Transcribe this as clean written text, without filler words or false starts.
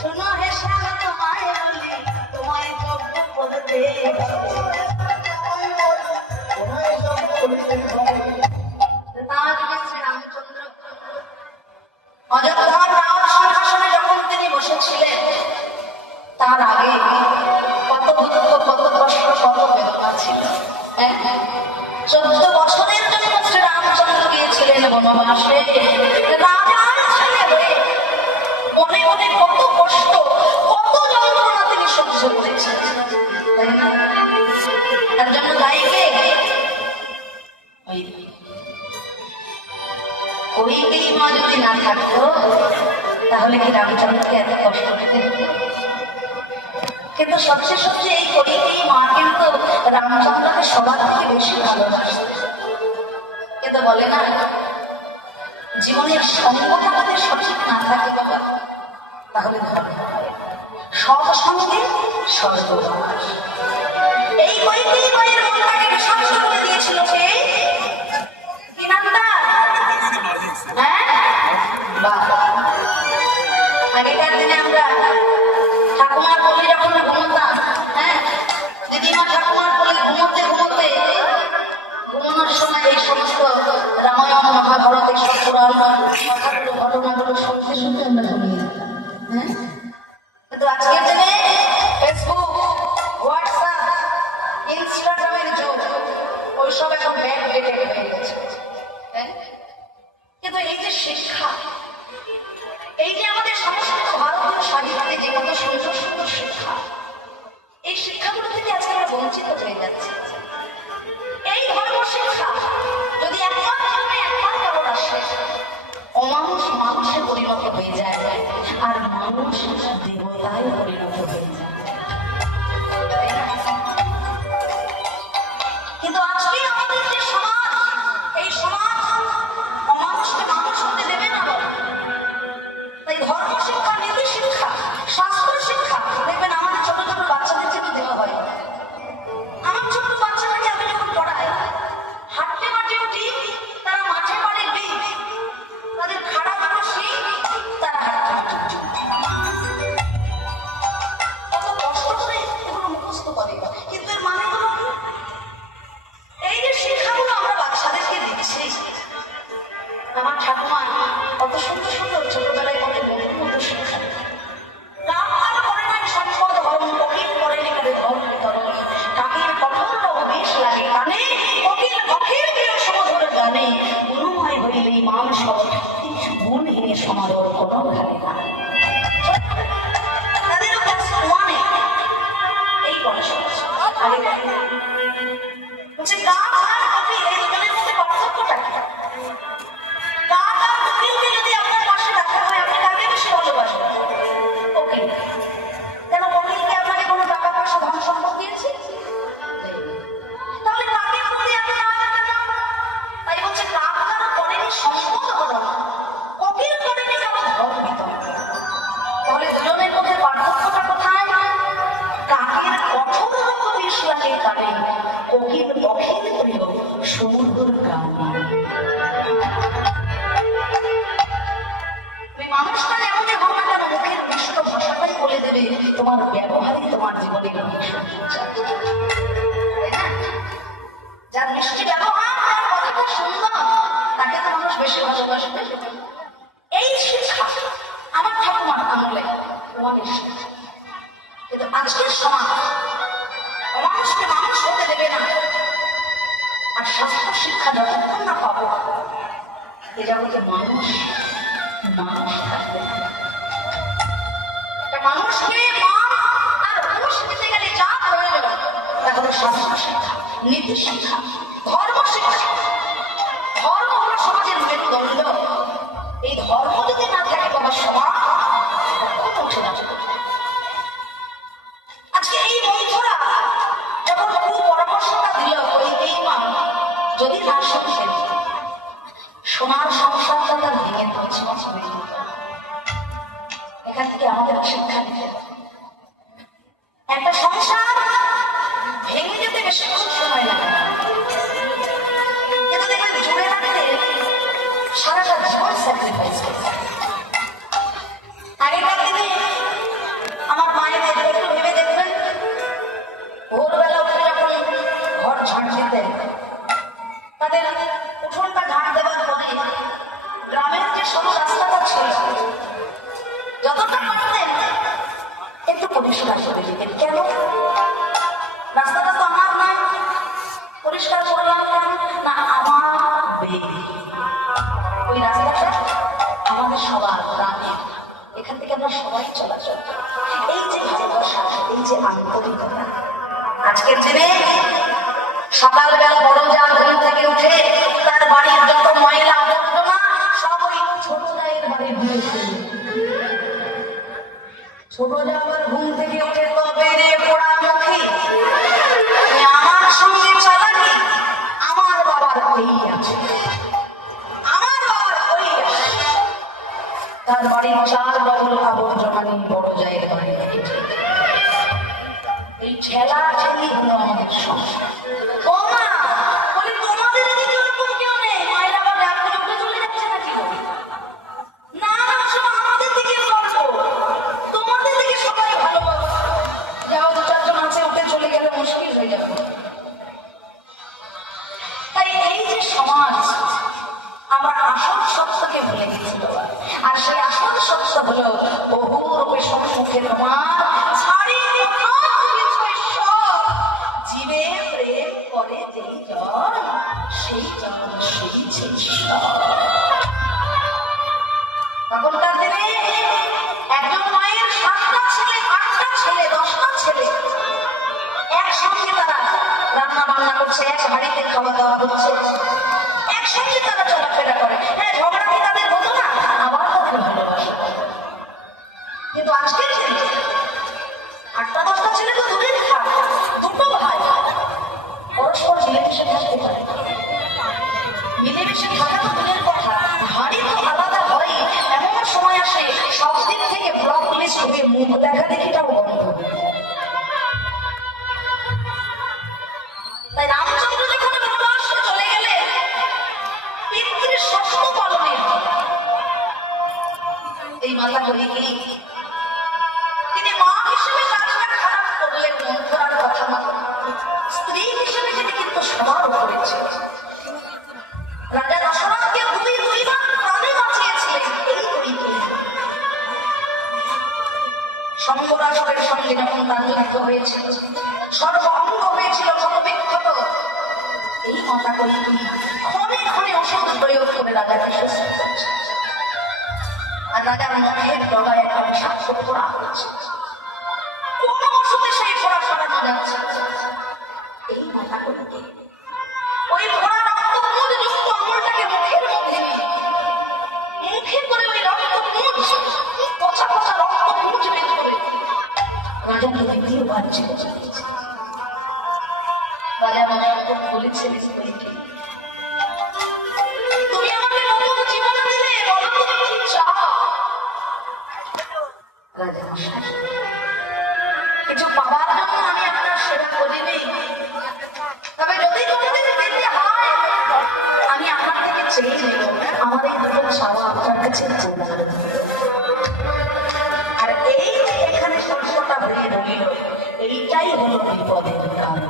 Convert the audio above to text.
শোনো হে শ্যাম তোমায় বলি তোমায় যজ্ঞ করতে তারা যদি শ্রীরামচন্দ্র অযোধ্যার রাম সিংহাসনে যখন তিনি বসেছিলেন তার আগে কত দুঃখ কত কষ্ট কত বেদনা ছিল। 14 বছরের জন্য শ্রীরামচন্দ্র গিয়েছিলেন বনবাসে রাজার ছেলে হয়ে মনে মনে কত কষ্ট কত যন্ত্রণা তিনি সহ্য করেছেন। তার জন্য দায়ী কে? কইকেই মা যদি না থাকতো তাহলে কি রামচন্দ্রকে এত কষ্ট পেতে হতো? কিন্তু সবচেয়ে সবচেয়ে এই কইকেই মা কিন্তু রামচন্দ্রকে সবার থেকে বেশি ভালোবাসে। কিন্তু বলে না জীবনের সঙ্গটা যদি সঠিক না থাকে বাবা তাহলে সব সঙ্গে সর্বনাশ। এই কইকেই মায়ের মনটাকে বিশান্ত করে দিয়েছিল কে? কি নামটা? আগেকার দিনে আমরা ঠাকুমার বলে যখন ঘুমতাম, দিদিমা ঠাকুমার বলে ঘুমোতে ঘুমোতে ঘুমানোর সময় এই সমস্ত রামায়ণ মহাভারত এই সব পুরাণ ঘটনাগুলো শুনতে শুনতে আমরা ঘুমিয়ে যেতাম। কিন্তু আজকের দিনে ফেসবুক, হোয়াটসঅ্যাপ, ইনস্টাগ্রামের যুগ, ওইসব এখন ব্যাগ বেটে হয়ে গেছে। কিন্তু এই যে শিক্ষা, এই যে আমাদের সংস্কৃত ভারতীয় সাহিত্যে যে কত সুন্দর সুন্দর শিক্ষা, এই শিক্ষাগুলো থেকে আজকে আমরা বঞ্চিত হয়ে যাচ্ছি। এই ধর্ম শিক্ষা যদি একবার কারণ আসে অমানুষ মানুষে পরিণত হয়ে যায় আর মানুষ দেবতায় পরিণত হয়ে যায়। কিন্তু আজকে আমাদের যে সমাজ, এই সমাজ অমানুষকে মানুষ হতে দেবে না। তাই ধর্ম শিক্ষা, নীতি শিক্ষা, শাস্ত্র শিক্ষা দেখবেন আমাদের ছোট ছোট বাচ্চাদের কিন্তু দেওয়া হয়। আমার ছোট বাচ্চাটাকে আমি যখন পড়াই, হাঁটতে মাঠে উঠি, তারা মাঠে পাড়ে দিই, তাদের খারাপ বসি, তারা হাঁটতে মাঠে কত কষ্ট করে এগুলো মুখস্থ করে। কিন্তু এর মানে হলো এই যে শিক্ষাগুলো আমরা বাচ্চাদেরকে দিচ্ছি, আমার ঠাকুমা কত সুন্দর সুন্দর ছোটবেলায় কত নতুন নতুন শিক্ষা। রামকাল করে নাই সম্পদ হরণ, কোকিল করে নিকালে ধর্ম ধরণ, কাকের কঠোর রহবেশ লাগে কানে, কোকিল অখিল প্রিয় সমধর গানে, গুণময় হইলে মান সব গুণহীনে সমাদর কোনো খালে না। তাদেরও ক্লাস 1-এ এই পড়াশোনা আগে বলছে কাক আর কোকিল এই দুজনের মধ্যে পার্থক্যটা কি? কাক আর কোকিলকে যদি আপনার পাশে রাখা হয় আপনি কাকে বেশি ভালোবাসবেন? কোকিল। কেন কোকিলকে আপনাকে কোনো টাকা পয়সা ধন সম্পদ দিয়েছে? তাহলে কাকের প্রতি আপনি না রাখেন না। তাই বলছে কাক কারো করেনি সম্পদ হলো না, কোকিল করেনি কারো ধন বিতরণ। তাহলে দুজনের মধ্যে পার্থক্যটা কোথায়? কাকের কঠোর রকমের লাগে কানে, কোকিল অখিল প্রিয় সমুদ্র গান। মানুষটা যেমন হোক না কেন মুখের মিষ্ট ভাষাটাই বলে দেবে তোমার ব্যবহারই তোমার জীবনে। যার মিষ্টি ব্যবহার, কথাটা সুন্দর, তাকে তো মানুষ বেশি ভালোবাসবে। এই শিক্ষা আমার ঠাকুমার আমলে তোমাদের শিক্ষা। কিন্তু আজকের সমাজ মানুষকে মানুষ হতে দেবে না। আর স্বাস্থ্য শিক্ষা যতক্ষণ না পাবো এ জগতে মানুষ মানুষ থাকবে না। মানুষকে মান আর ঘুষ দিতে গেলে যা প্রয়োজন তা হলো স্বাস্থ্য শিক্ষা, নীতি শিক্ষা, ধর্ম শিক্ষা। ধর্ম হলো সমাজের মেরুদণ্ড। এই ধর্ম যদি না থাকে বাবা সমাজ কখনো উঠে না। আজকে এই বন্ধুরা যখন পরামর্শটা দিল এই মা যদি না শুনছেন সোনার সংসারটা তার ভেঙে দিয়েছে। এখান থেকে আমাদের শিক্ষা নিতে একটা সংসার ভেঙে যেতে বেশিক্ষণ সময় লাগে, কিন্তু দেখবেন জুড়ে রাখতে সারাটা জীবন স্যাক্রিফাইস করছে। আগেকার দিনে আমার মায়েদের একটু ভেবে দেখবেন, ভোরবেলা উঠে যখন ঘর ঝাড় দিতেন, তাদের উঠোনটা ঝাড় দেওয়ার পরে গ্রামের যে সরু রাস্তাটা ছিল যতটা পারতেন একটু পরিষ্কার করে দিতেন। কেন? রাস্তাটা তো আমার না, পরিষ্কার করলাম কেন না, আমার ওই রাস্তাটা আমাদের সবার গ্রামের, এখান থেকে আমরা সবাই চলাচল করি। এই যে ভালোবাসা, এই যে আন্তরিকতা, আজকের দিনে সকালবেলা বড় যা ঘুম থেকে উঠে তার বাড়ির যত ময়লা আবর্জনা সব ওই ছোট জায়ের বাড়ির ধুয়ে ফেলে। ছোট যা আবার ঘুম থেকে উঠে তো বেড়ে পোড়া মুখে, আমার সঙ্গে চালাকি, আমার বাবার ওই আছে, আমার বাবার ওই আছে, তার বাড়ির 4 ডবল আবর্জনা নিয়ে বড় জায়ের বাড়ি থেকে এই ঠেলা ঠেলি হলো আমাদের সংসার। ও মা, বলি তোমাদের এদিকে ওরকম কেউ নেই? মায়ের আবার রাগ করে উঠে চলে যাচ্ছে নাকি? না না, শোনো, আমাদের দিকে গল্প, তোমাদের দিকে সবাই ভালোবাসে। যাও 2-4 জন আছে, উঠে চলে গেলে মুশকিল হয়ে যাবে। তাই এই যে সমাজ, আমরা আসল সত্যকে ভুলে গেছি, আর সেই আসল সত্য হলো বহু রূপে সম্মুখে তোমার ছাড়ি জীবে প্রেম করে যেই জন, সেই জন শুনছে তখনকার দিনে একজন মায়ের 7টা ছেলে, 8টা ছেলে, 10টা ছেলে একসঙ্গে তারা রান্না বান্না করছে, এক হাড়িতে খাওয়া দাওয়া হচ্ছে, একসঙ্গে তারা চলাফেরা করে। হ্যাঁ, ঝগড়া কি তাদের হতো না? আবার তাদের ভালোবাসা। কিন্তু আজকের দিনে 8টা-10টা ছেলে তো দূরের থাক, দুটো ভাই পরস্পর মিলেমিশে থাকতে পারে। মিলেমিশে থাকা তো দূরের কথা, হাড়ি তো আলাদা হয়। এমন সময় আসে সব দিক থেকে ব্লক লিস্ট হয়ে মুখ দেখা দেখিটাও বন্ধ। তাই রামচন্দ্র যেখানে বনবাসে চলে গেলে পিতৃ ষষ্ঠ পালনে এই মাতা হরিগিরি তিনি মা হিসেবে কাজটা খারাপ করলেন, মন করার কথা মতো স্ত্রী হিসেবে তিনি কিন্তু সবার উপরে ছিলেন। রাজা দশরথকে দুইবার প্রাণে বাঁচিয়েছিলেন এই হরিগিরি। শঙ্করাসুরের সঙ্গে যখন তার যুদ্ধ হয়েছিল, সর্ব অঙ্গ হয়েছিল ক্ষতবিক্ষত, এই মাতা হরিগিরি ক্ষণে ক্ষণে ওষুধ প্রয়োগ করে রাজাকে সুস্থ করছে। আর রাজার মুখের ডগায় একটা বিষাক্ত ফোড়া হচ্ছে, কোন ওষুধে সেই ফোড়া সরানো যাচ্ছে? এই মাথা করতে ওই ফোড়া রক্তপুঞ্জ যুক্ত আঙুলটাকে মুখের মধ্যে মুখে করে ওই রক্তপুঞ্জ, পচা পচা রক্তপুঞ্জ বের করে রাজা দ্বিতীয় বাচ্চা রাজা বলেছেন, তুমি আমাকে নতুন জীবন দিলে, বলো তুমি কি চাও? রাজা মশাই, কিছু পাওয়ার জন্য আমি আপনার সেবা করিনি, তবে যদি কোনোদিন পেতে হয় আমি আপনার থেকে চেয়ে নেব, আমার এই দুটো চাওয়া আপনার কাছে পূরণ। আর এই যে এখানে সত্যটা হয়ে রইল, এইটাই হলো বিপদের কারণ।